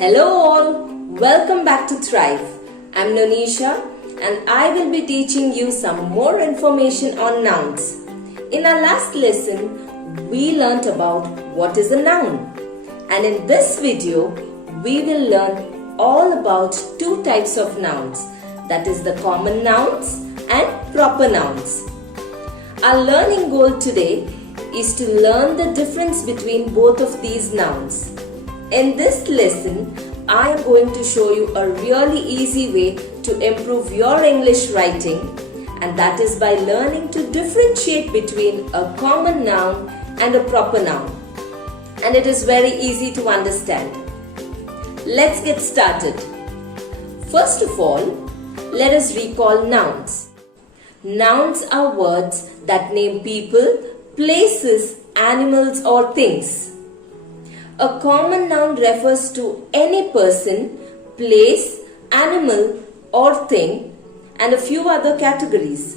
Hello all, welcome back to Thrive. I'm Nonisha and I will be teaching you some more information on nouns. In our last lesson, we learnt about what is a noun. And in this video, we will learn all about two types of nouns. That is the common nouns and proper nouns. Our learning goal today is to learn the difference between both of these nouns. In this lesson, I am going to show you a really easy way to improve your English writing, and that is by learning to differentiate between a common noun and a proper noun. And it is very easy to understand. Let's get started. First of all, let us recall nouns. Nouns are words that name people, places, animals or things. A common noun refers to any person, place, animal or thing and a few other categories.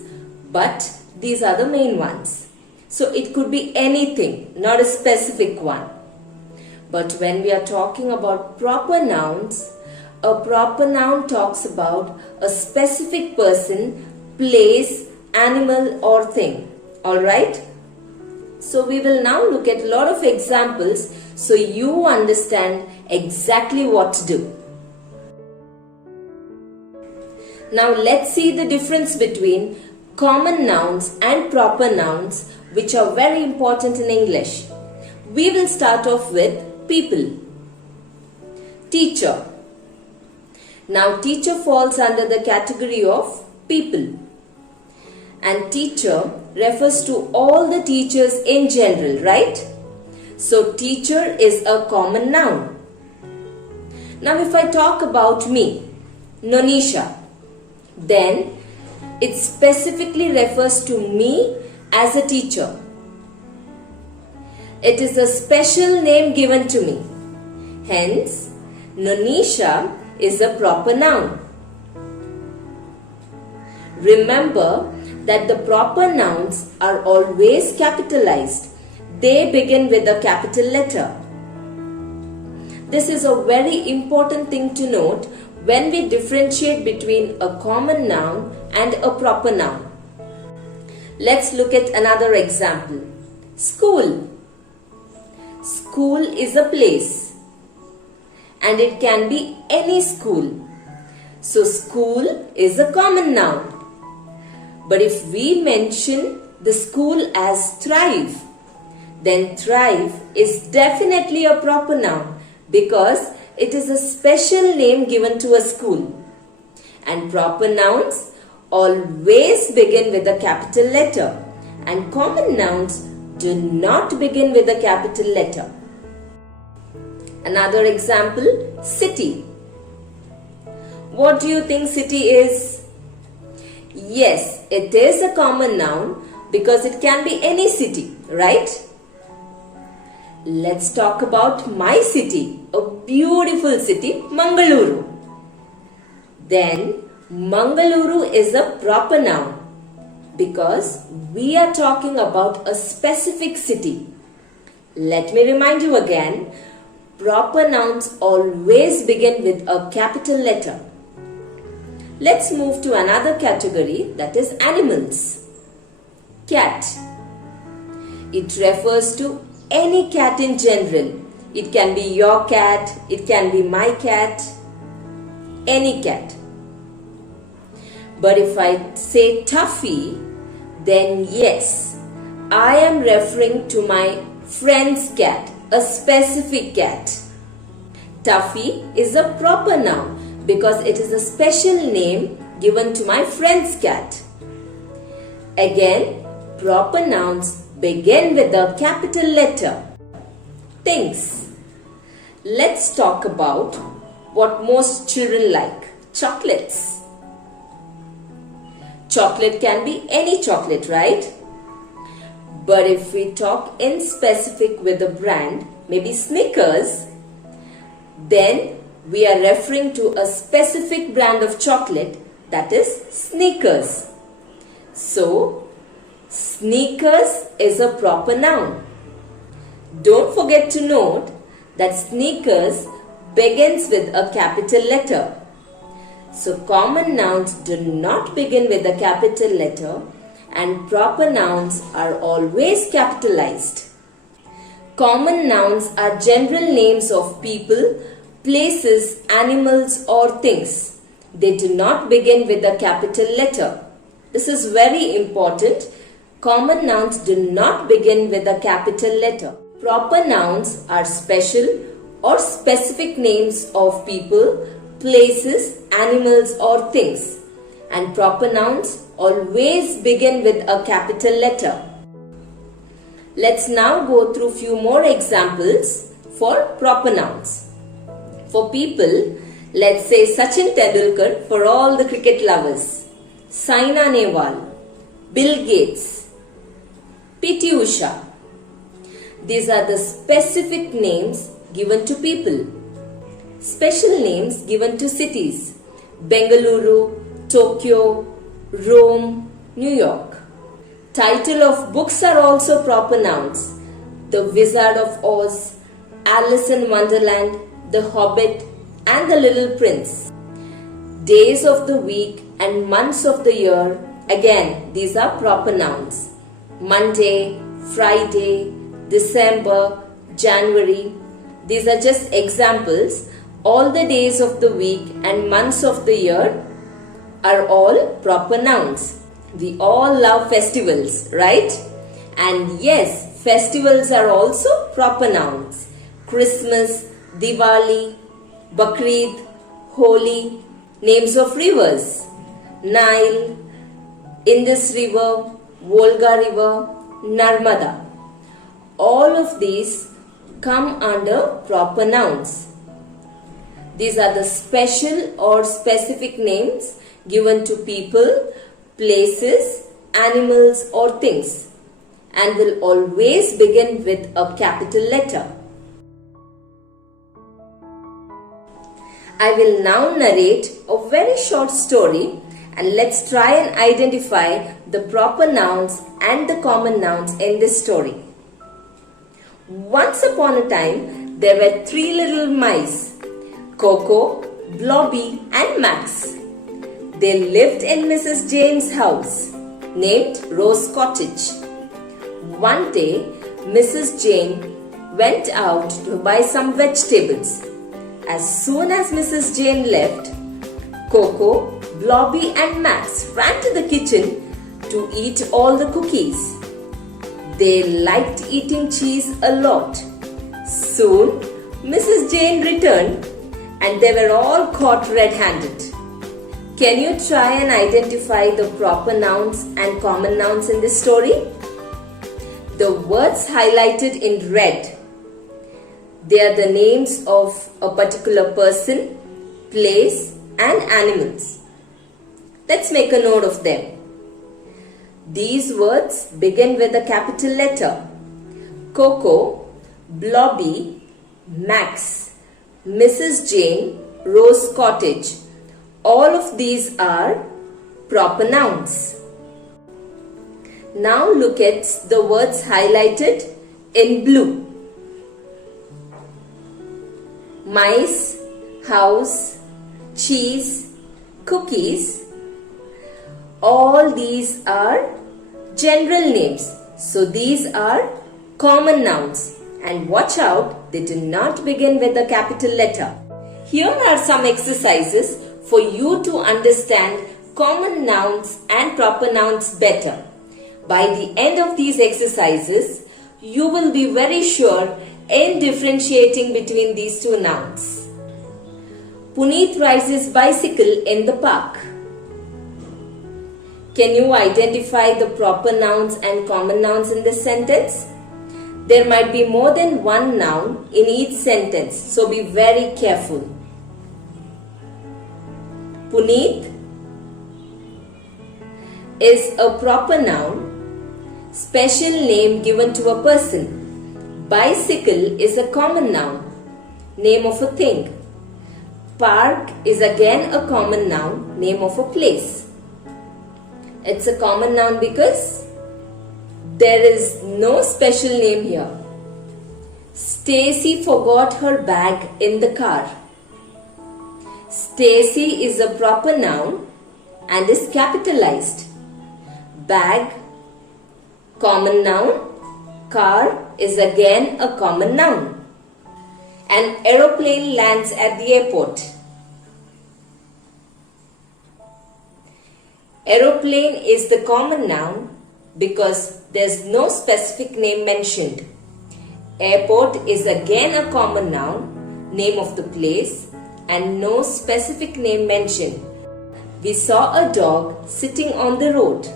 But these are the main ones. So it could be anything, not a specific one. But when we are talking about proper nouns, a proper noun talks about a specific person, place, animal or thing. Alright? So we will now look at a lot of examples so you understand exactly what to do. Now let's see the difference between common nouns and proper nouns, which are very important in English. We will start off with people. Teacher. Now teacher falls under the category of people. And teacher refers to all the teachers in general, right? So teacher is a common noun. Now if I talk about me, Nonisha, then it specifically refers to me as a teacher. It is a special name given to me. Hence, Nonisha is a proper noun. Remember that the proper nouns are always capitalized. They begin with a capital letter. This is a very important thing to note when we differentiate between a common noun and a proper noun. Let's look at another example. School. School is a place and it can be any school. So school is a common noun. But if we mention the school as Thrive, then Thrive is definitely a proper noun because it is a special name given to a school. And proper nouns always begin with a capital letter and common nouns do not begin with a capital letter. Another example, city. What do you think city is? Yes, it is a common noun because it can be any city, right? Let's talk about my city, a beautiful city, Mangaluru. Then, Mangaluru is a proper noun because we are talking about a specific city. Let me remind you again, proper nouns always begin with a capital letter. Let's move to another category, that is animals. Cat. It refers to any cat in general. It can be your cat, it can be my cat, any cat. But if I say Tuffy, then yes, I am referring to my friend's cat, a specific cat. Tuffy is a proper noun because it is a special name given to my friend's cat. Again, proper nouns begin with a capital letter. Things. Let's talk about what most children like. Chocolates. Chocolate can be any chocolate, right? But if we talk in specific with a brand, maybe Snickers, then we are referring to a specific brand of chocolate, that is Snickers. So, Sneakers is a proper noun. Don't forget to note that sneakers begins with a capital letter. So common nouns do not begin with a capital letter and proper nouns are always capitalized. Common nouns are general names of people, places, animals or things. They do not begin with a capital letter. This is very important. Common nouns do not begin with a capital letter. Proper nouns are special or specific names of people, places, animals or things. And proper nouns always begin with a capital letter. Let's now go through few more examples for proper nouns. For people, let's say Sachin Tendulkar for all the cricket lovers, Saina Nehwal, Bill Gates, P.T. Usha. These are the specific names given to people. Special names given to cities, Bengaluru, Tokyo, Rome, New York. Title of books are also proper nouns. The Wizard of Oz, Alice in Wonderland, The Hobbit and The Little Prince. Days of the week and months of the year, again these are proper nouns. Monday, Friday, December, January. These are just examples. All the days of the week and months of the year are all proper nouns. We all love festivals, right? And yes, festivals are also proper nouns. Christmas, Diwali, Bakrid, Holi, names of rivers, Nile, Indus River, Volga River, Narmada. All of these come under proper nouns. These are the special or specific names given to people, places, animals or things and will always begin with a capital letter. I will now narrate a very short story and let's try and identify the proper nouns and the common nouns in this story. Once upon a time, there were 3 little mice, Coco, Blobby and Max. They lived in Mrs. Jane's house, named Rose Cottage. One day, Mrs. Jane went out to buy some vegetables. As soon as Mrs. Jane left, Coco, Blobby and Max ran to the kitchen to eat all the cookies. They liked eating cheese a lot. Soon, Mrs. Jane returned and they were all caught red-handed. Can you try and identify the proper nouns and common nouns in this story? The words highlighted in red, they are the names of a particular person, place and animals. Let's make a note of them. These words begin with a capital letter. Coco, Blobby, Max, Mrs. Jane, Rose Cottage. All of these are proper nouns. Now look at the words highlighted in blue. Mice, house, cheese, cookies. All these are general names. So these are common nouns. And watch out, they do not begin with a capital letter. Here are some exercises for you to understand common nouns and proper nouns better. By the end of these exercises, you will be very sure in differentiating between these two nouns. Puneet rides his bicycle in the park. Can you identify the proper nouns and common nouns in this sentence? There might be more than one noun in each sentence, so be very careful. Puneet is a proper noun, special name given to a person. Bicycle is a common noun, name of a thing. Park is again a common noun, name of a place. It's a common noun because there is no special name here. Stacy forgot her bag in the car. Stacy is a proper noun and is capitalized. Bag, common noun. Car is again a common noun. An aeroplane lands at the airport. Aeroplane is the common noun because there's no specific name mentioned. Airport is again a common noun, name of the place, and no specific name mentioned. We saw a dog sitting on the road.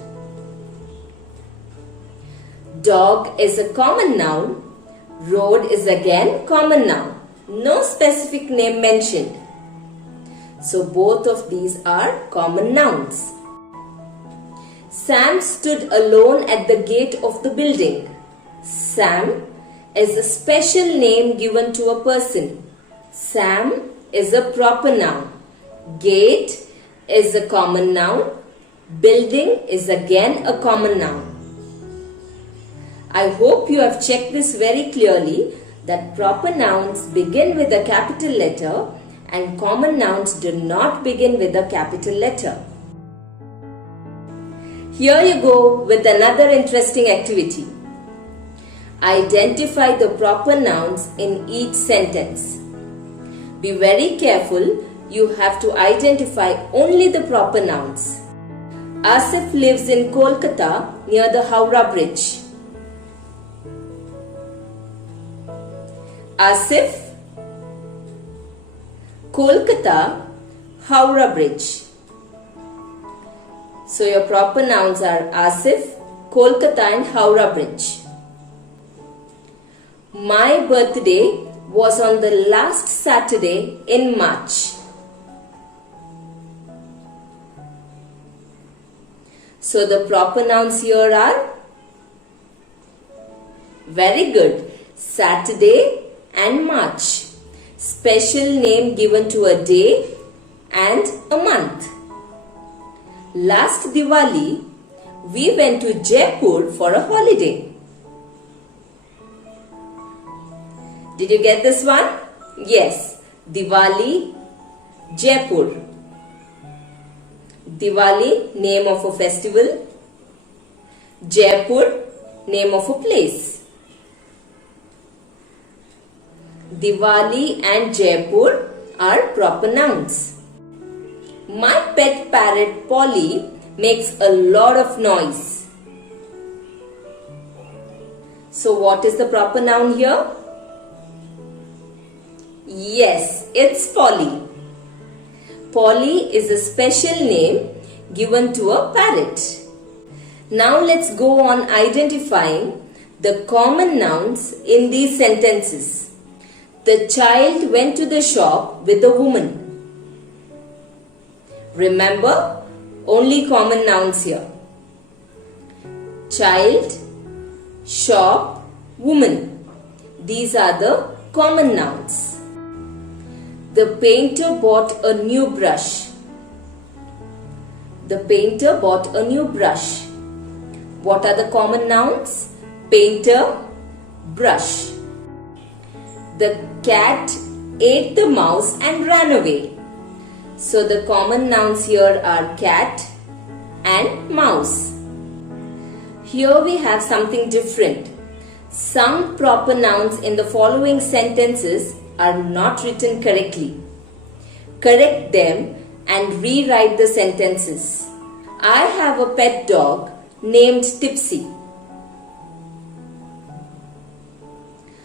Dog is a common noun. Road is again common noun. No specific name mentioned. So both of these are common nouns. Sam stood alone at the gate of the building. Sam is a special name given to a person. Sam is a proper noun. Gate is a common noun. Building is again a common noun. I hope you have checked this very clearly that proper nouns begin with a capital letter and common nouns do not begin with a capital letter. Here you go with another interesting activity. Identify the proper nouns in each sentence. Be very careful, you have to identify only the proper nouns. Asif lives in Kolkata near the Howrah Bridge. Asif, Kolkata, Howrah Bridge. So your proper nouns are Asif, Kolkata and Howrah Bridge. My birthday was on the last Saturday in March. So the proper nouns here are very good. Saturday and March. Special name given to a day and a month. Last Diwali, we went to Jaipur for a holiday. Did you get this one? Yes. Diwali, Jaipur. Diwali, name of a festival. Jaipur, name of a place. Diwali and Jaipur are proper nouns. My pet parrot Polly makes a lot of noise. So what is the proper noun here? Yes, it's Polly. Polly is a special name given to a parrot. Now let's go on identifying the common nouns in these sentences. The child went to the shop with a woman. Remember, only common nouns here. Child, shop, woman. These are the common nouns. The painter bought a new brush. The painter bought a new brush. What are the common nouns? Painter, brush. The cat ate the mouse and ran away. So the common nouns here are cat and mouse. Here we have something different. Some proper nouns in the following sentences are not written correctly. Correct them and rewrite the sentences. I have a pet dog named Tipsy.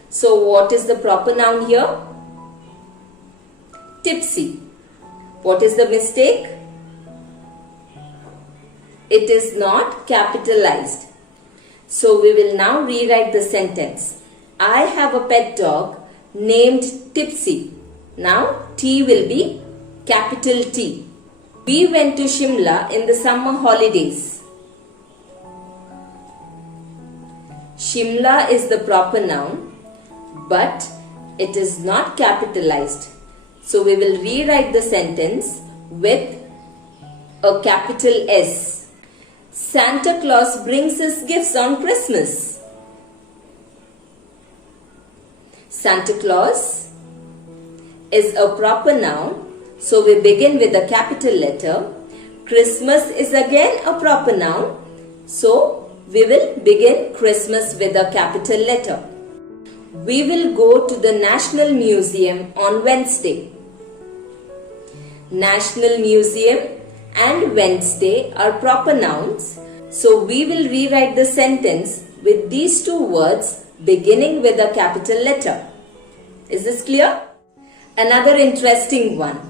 So what is the proper noun here? Tipsy. What is the mistake? It is not capitalized. So we will now rewrite the sentence. I have a pet dog named Tipsy. Now T will be capital T. We went to Shimla in the summer holidays. Shimla is the proper noun, but it is not capitalized. So we will rewrite the sentence with a capital S. Santa Claus brings his gifts on Christmas. Santa Claus is a proper noun, So we begin with a capital letter. Christmas is again a proper noun. So we will begin Christmas with a capital letter. We will go to the National Museum on Wednesday. National Museum and Wednesday are proper nouns. So we will rewrite the sentence with these two words beginning with a capital letter. Is this clear? Another interesting one.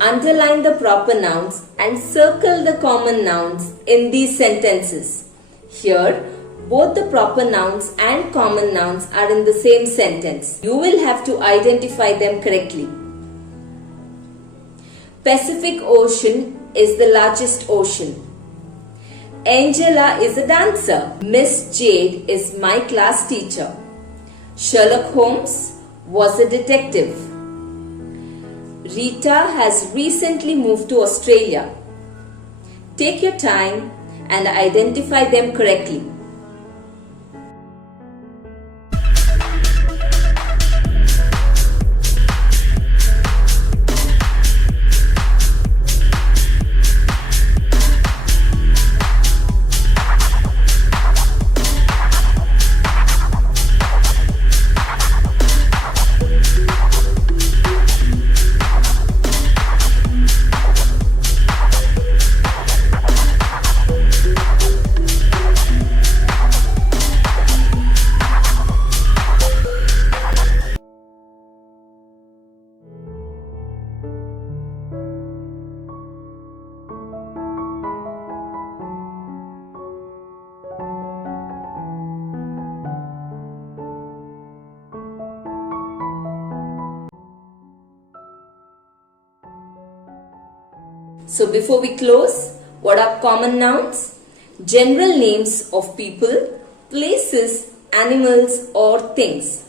Underline the proper nouns and circle the common nouns in these sentences. Here, both the proper nouns and common nouns are in the same sentence. You will have to identify them correctly. Pacific Ocean is the largest ocean. Angela is a dancer. Miss Jade is my class teacher. Sherlock Holmes was a detective. Rita has recently moved to Australia. Take your time and identify them correctly. So before we close, what are common nouns? General names of people, places, animals or things.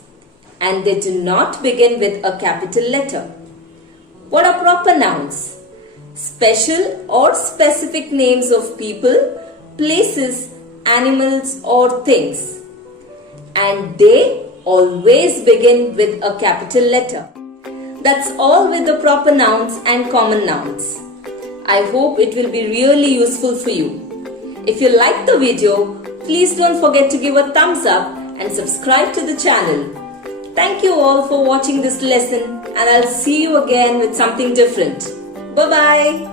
And they do not begin with a capital letter. What are proper nouns? Special or specific names of people, places, animals or things. And they always begin with a capital letter. That's all with the proper nouns and common nouns. I hope it will be really useful for you. If you liked the video, please don't forget to give a thumbs up and subscribe to the channel. Thank you all for watching this lesson and I'll see you again with something different. Bye-bye.